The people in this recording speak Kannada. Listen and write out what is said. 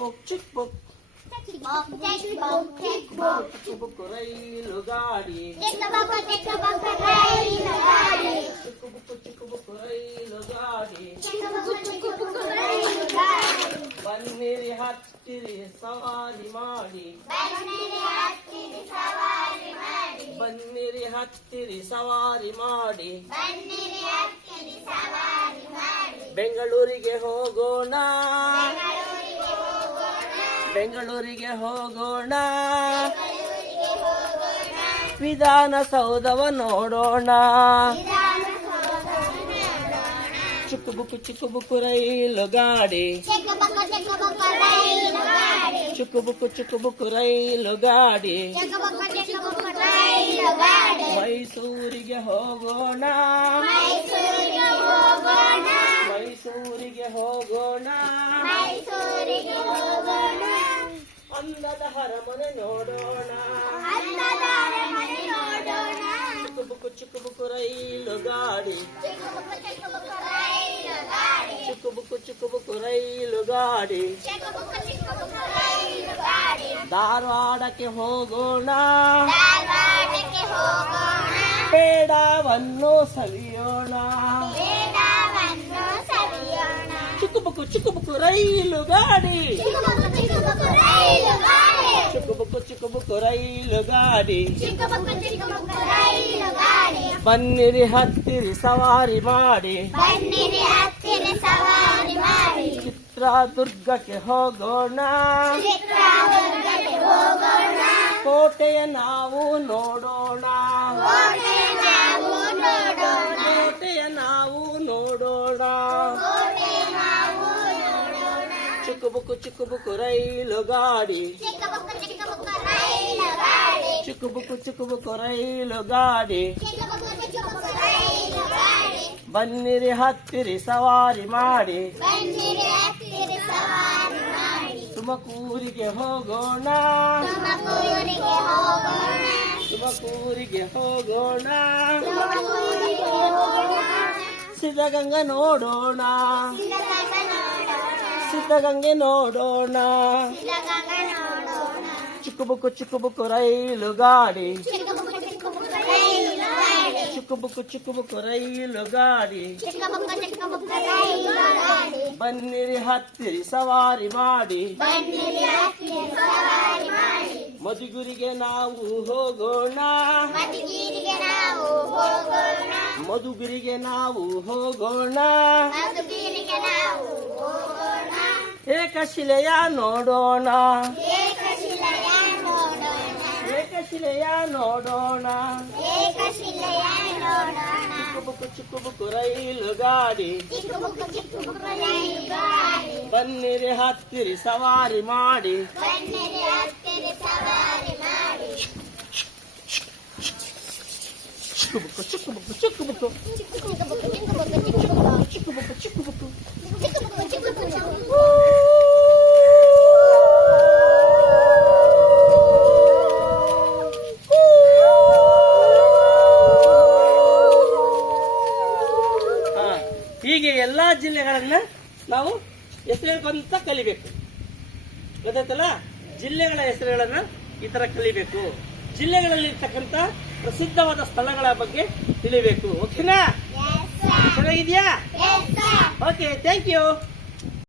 ಬುಕ್ ಚಿಕ್ ಬುಕ್ Checkbook, checkbook, checkbook. ಚಿಕ್ಕ ಬುಕ್ ರೈಲು ಗಾಡಿ Checkbook, checkbook, ರೈಲು ಗಾಡಿ. ಚಿಕ್ಕ ಬುಕ್ ಚಿಕ್ಕ ಬುಕ್ ರೈಲು ಗಾಡಿ Checkbook, checkbook, ರೈಲು ಗಾಡಿ. ಬನ್ನಿರಿ ಹತ್ತಿರಿ ಸವಾರಿ ಮಾಡಿ ಬನ್ನಿರಿ ಹತ್ತಿರಿ ಸವಾರಿ ಮಾಡಿ. ಬನ್ನಿರಿ ಹತ್ತಿರಿ ಸವಾರಿ ಮಾಡಿ ಬನ್ನಿರಿ ಹತ್ತಿರಿ ಸವಾರಿ ಮಾಡಿ. ಬೆಂಗಳೂರಿಗೆ ಹೋಗೋಣ ಬೆಂಗಳೂರಿಗೆ ಹೋಗೋಣ. ಬೆಂಗಳೂರಿಗೆ ಹೋಗೋಣ. ವಿಧಾನಸೌಧವ ನೋಡೋಣ. ವಿಧಾನಸೌಧವನ್ನು ನೋಡೋಣ. ಚಿಕ್ಕ ಬುಕ್ಕು ಚಿಕ್ಕ ಬುಕ್ ರೈಲು ಗಾಡಿ. ಚೆಕ್ಕಬುಕ್ಕ ಚೆಕ್ಕಬುಕ್ಕ ರೈಲು ಗಾಡಿ. ಚೆಕ್ಕಬುಕ್ಕ ಚೆಕ್ಕಬುಕ್ಕ ರೈಲು ಗಾಡಿ. ಮೈಸೂರಿಗೆ ಹೋಗೋಣ. ಅಂದದ ಹರಮನೆ ನೋಡೋಣ. ಅನ್ನದ ಅರಮನೆ ನೋಡೋಣ. ಚಿಕ್ಕ ಬುಕ್ ರೈಲು ಗಾಡಿ. ಚೆಕ್ಕಬುಕ್ಕ ಚೆಕ್ಕಬುಕ್ಕ ರೈಲು ಗಾಡಿ. ಧಾರವಾಡಕ್ಕೆ ಹೋಗೋಣ. ಪೇಡವನ್ನು ಸವಿಯೋಣ. ಬೇಡವನ್ನು ಸವಿಯೋಣ. ಚಿಕ್ಕ ಬುಕ್ ರೈಲು ಗಾಡಿ ಚಿಕ್ಕಬುಕ್ಕ ಚಿಕ್ಕಬುಕ್ಕ ರೈಲು ಗಾಡಿ ಚಿಕ್ಕ ಬುಕ್ ಚಿಕ್ಕ ಬುಕ್ ರೈಲು ಗಾಡಿ ಚಿಕ್ಕಬುಕ್ಕ ಚಿಕ್ಕಬುಕ್ಕು ರೈಲು ಗಾಡಿ. ಬನ್ನಿರಿ ಹತ್ತಿರಿ ಸವಾರಿ ಮಾಡಿ. ಚಿತ್ರದುರ್ಗಕ್ಕೆ ಹೋಗೋಣ. ಕೋಟೆಯ ನಾವು ನೋಡೋಣ. ಚಿಕ್ಕಬುಕ್ಕ ಚುಕುಬುಕು ರೈಲು ಗಾಡಿ. ಚುಕುಬುಕು ಚುಕುಬುಕು ರೈಲು ಗಾಡಿ. ಚಿಕ್ಕಬುಕ್ಕ ಚಿಕ್ಕಬುಕ್ಕ ರೈಲು ಗಾಡಿ. ಬನ್ನಿರಿ ಹತ್ತಿರಿ ಸವಾರಿ ಮಾಡಿ. ತುಮಕೂರಿಗೆ ಹೋಗೋಣ. ತುಮಕೂರಿಗೆ ಹೋಗೋಣ. ಸಿದ್ಧಗಂಗಾ ನೋಡೋಣ. ಸಿದ್ಧಗಂಗ ನೋಡೋಣ. ಚಿಕ್ಕ ಬುಕ್ಕು ಚಿಕ್ಕ ಬುಕ್ ರೈಲು ಗಾಡಿ. ಚಿಕ್ಕಬುಕ್ಕ ಚಿಕ್ಕಬುಕ್ಕ ರೈಲು ಗಾಡಿ. ಚಿಕ್ಕ ಬುಕ್ಕು ಚಿಕ್ಕ ಬುಕ್ಕು ರೈಲು ಗಾಡಿ. ಚಿಕ್ಕಬುಕ್ಕ ಚಿಕ್ಕಬುಕ್ಕ ರೈಲು ಬನ್ನಿರಿ ಹತ್ತಿರ ಸವಾರಿ ಮಾಡಿ. ಮಧುಗುರಿಗೆ ನಾವು ಹೋಗೋಣ. ಮಧುಗಿರಿಗೆ ನಾವು ಹೋಗೋಣ. ಏಕಶಿಲೆಯ ನೋಡೋಣ ಏಕಶಿಲೆಯ ನೋಡೋಣ ಏಕಶಿಲೆಯ ನೋಡೋಣ ಏಕಶಿಲೆಯ ನೋಡೋಣ ಚಿಕ್ಕ ಬುಕ್ ಚಿಕ್ಕ ಬುಕ್ ರೈಲು ಗಾಡಿ ಚಿಕ್ಕಬುಕ್ಕ ಚಿಕ್ಕಬುಕ್ಕ ರೈಲು ಗಾಡಿ ಬನ್ನಿರಿ ಹತ್ತಿರಿ ಸವಾರಿ ಮಾಡಿ ಬನ್ನಿರಿ ಹತ್ತಿರ ಸವಾರಿ ಮಾಡಿ ಚಿಕ್ಕ ಬುಕ್ ಚಿಕ್ಕ ಬುಕ್ ಚಿಕ್ಕ ಬುಕ್ ಚಿಕ್ಕಬುಕ್ಕ ಚಿಕ್ಕಬುಕ್ಕ ಚಿಕ್ಕಬುಕ್ಕ ಚಿಕ್ಕ ಬುಕ್ ಚಿಕ್ಕ ಬುಕ್ ಚಿಕ್ಕಬುಕ್ಕ ಚಿಕ್ಕಬುಕ್ಕ ಜಿಲ್ಲೆಗಳನ್ನ ನಾವು ಹೆಸರೇಳ್ಕೊಂತ ಕಲಿಬೇಕು. ಗೊತ್ತಾಯ್ತಲ್ಲ? ಜಿಲ್ಲೆಗಳ ಹೆಸರುಗಳನ್ನ ಈ ತರ ಕಲಿಬೇಕು. ಜಿಲ್ಲೆಗಳಲ್ಲಿರ್ತಕ್ಕಂಥ ಪ್ರಸಿದ್ಧವಾದ ಸ್ಥಳಗಳ ಬಗ್ಗೆ ತಿಳಿಬೇಕು. ಓಕೆನಾ? ಚೆನ್ನಾಗಿದೆಯಾ. Okay thank you